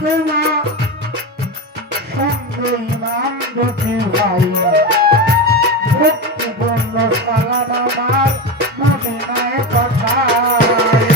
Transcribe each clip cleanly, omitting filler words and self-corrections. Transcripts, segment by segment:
তোমা সঙ্গে ইমাম দুটি ভাই ভক্তিপূর্ণ সালাম আমার মদিনায় পাঠাই।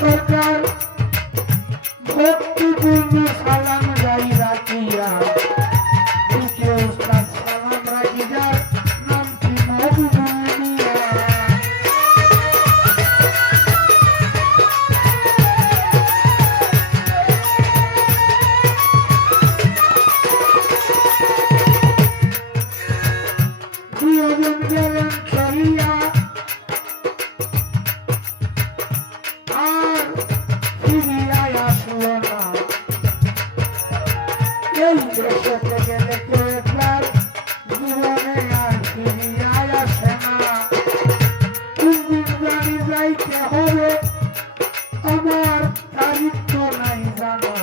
সরকার ভক্তিপূর্ণ সালাম যাই রাখিয়া দ্বিতীয় উস্তাদ সালাম রাখিয়ার নামটি মধুবনিয়া। দুজন গেলেন চলিয়া আমার দায়িত্ব নাই জানা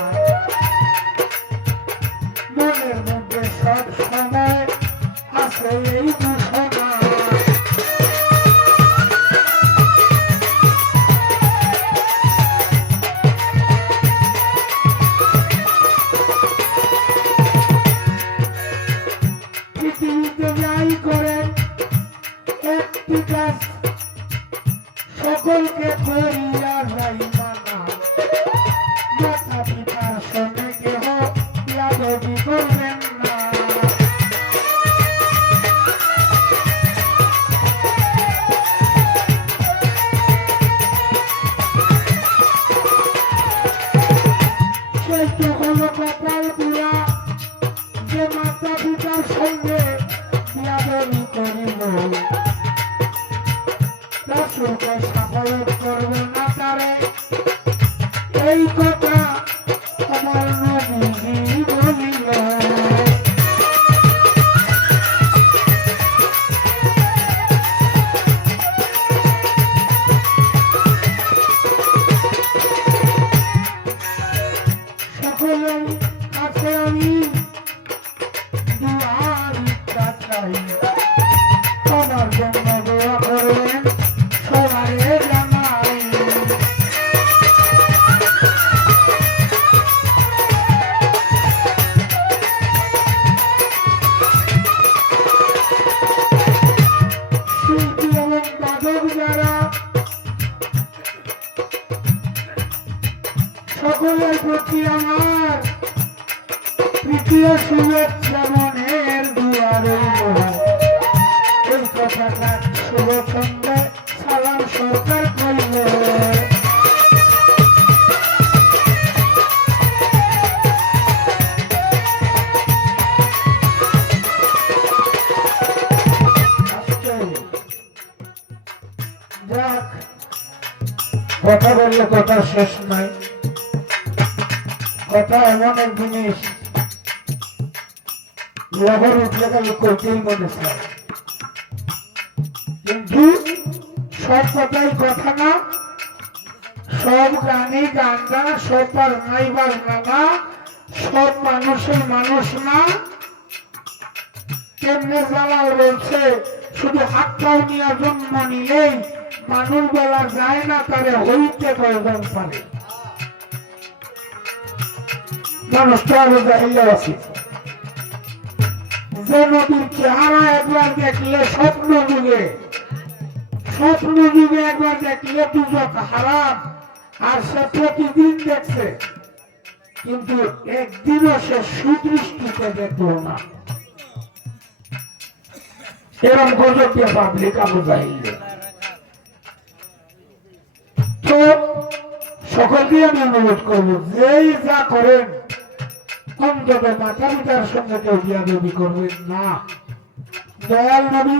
মনের মধ্যে সব সময় আছে এই ঘোষণা। পৃথিবীতে যাই করেন একটি কাজ সকলকে করিয়া যাই মানা, মাতা পিতার সঙ্গে কেহ ইয়াদবি করবেন না। সেই হলো কপাল পুরা যে মাতা পিতার সঙ্গে ইয়াদবি করিল, রাসূলকে সাফায়াত করবে না তারে, এই কথা আমার নবীজি বলিল। সকলের কাছে আমি দুয়ার ইচ্ছা চাই, আমার জন্য দোয়া করবেন সবাই জানাই। শিল্পী এবং বাদক যারা সকলের প্রতি আমার তৃতীয় শুভেচ্ছা মনের দুয়ারে এই কথাটা শুভ সন্ধ্যে সালাম সরকার করিল। যাক, কথা বললে কথা শেষ নাই, কথা এমন এক জিনিস লহর উঠলে গেলে কইতেই মনে চায়, কিন্তু সব কথাই কথা না, সব গানই গান না, সব বাজনাই বাজনা না, সব মানুষের মানুষ না। কেমনে জালাল বলছে শুধু হাতটাও নিয়ে জন্ম নিলেই মানুষ বলা যায় না, তারে হইতে প্রয়োজন পারে। মানুষটা আরো জাহিল্লা আছে যে নবীর চেহারা একবার দেখলে স্বপ্ন যুগে একবার দেখলে দুজক হারাম, আর সে প্রতিদিন দেখছে, কিন্তু একদিনও সে সুদৃষ্টিতে দেখল না। এরকম গজব দিয়ে পাবলিক আবু জাহিল। তো সকলকে আমি অনুরোধ করবো, যেই যা করেন অন্তত মাতা পিতার সঙ্গে কেউ বিয়াদবি করবেন না। দয়াল নবী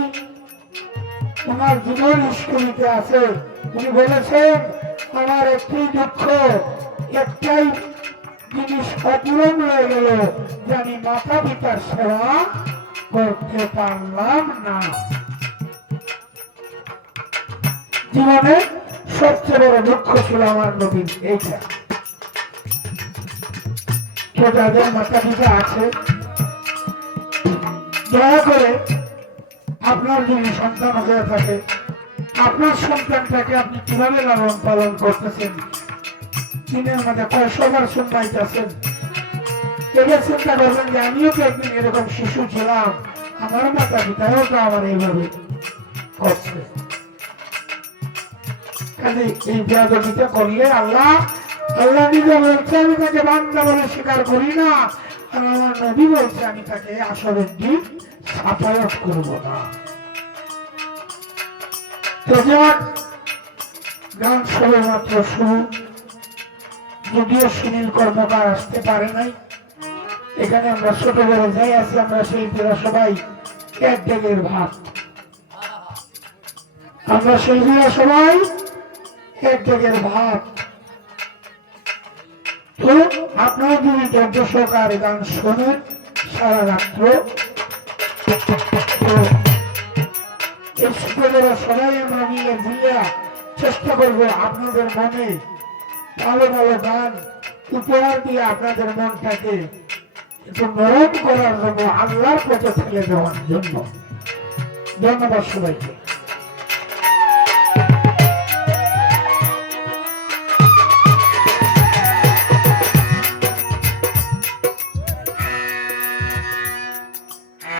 ওনার জীবন স্কুলিতে আছে, উনি বলেছেন আমার একটি দুঃখ, একটাই জিনিস অপূরণ রয়ে গেল, যে আমি মাতা পিতার সেবা করতে পারলাম না। জীবনে সবচেয়ে বড় দুঃখ ছিল আমার নবীর এইটা। তো যাদের মাতা পিতা আছে, দয়া করে আপনার যদি সন্তান হয়ে থাকে, আপনার সন্তানটাকে আপনি কিভাবে লালন পালন করতেছেন, দিনের মধ্যে কয়শবার শুনবাইতেছেন, এবার চিন্তা করবেন যে আমিও তো একদিন এরকম শিশু ছিলাম, আমার মাতা পিতাও তো আমার এইভাবে করছে। কাজে এই বেয়াদবিটা করলে আল্লাহ নিজে বলছে আমি তাকে বান্দা বলে স্বীকার করি না, আর আমার নবী বলছে আমি তাকে আসরের দিন সাফায়াত করব না। তো যাক, গান সবে মাত্র শুরু, যদিও সুনীল কর্মকার আসতে পারে নাই, এখানে আমরা ছোট বড় যাই আছি, আমরা শিল্পীরা সবাই এক ডেগের ভাত, আমরা শিল্পীরা সবাই এক ডেগের ভাত। তো আপনারা যদি ধৈর্য সহকারে গান শোনেন সারা রাত্র, সবাই আমরা মিলে মিলে চেষ্টা করবো আপনাদের মনে ভালো ভালো গান উপহার দিয়ে আপনাদের মনটাকে একটু নরম করার জন্য, আল্লাহর পথে ফেলে দেওয়ার জন্য। ধন্যবাদ সবাইকে।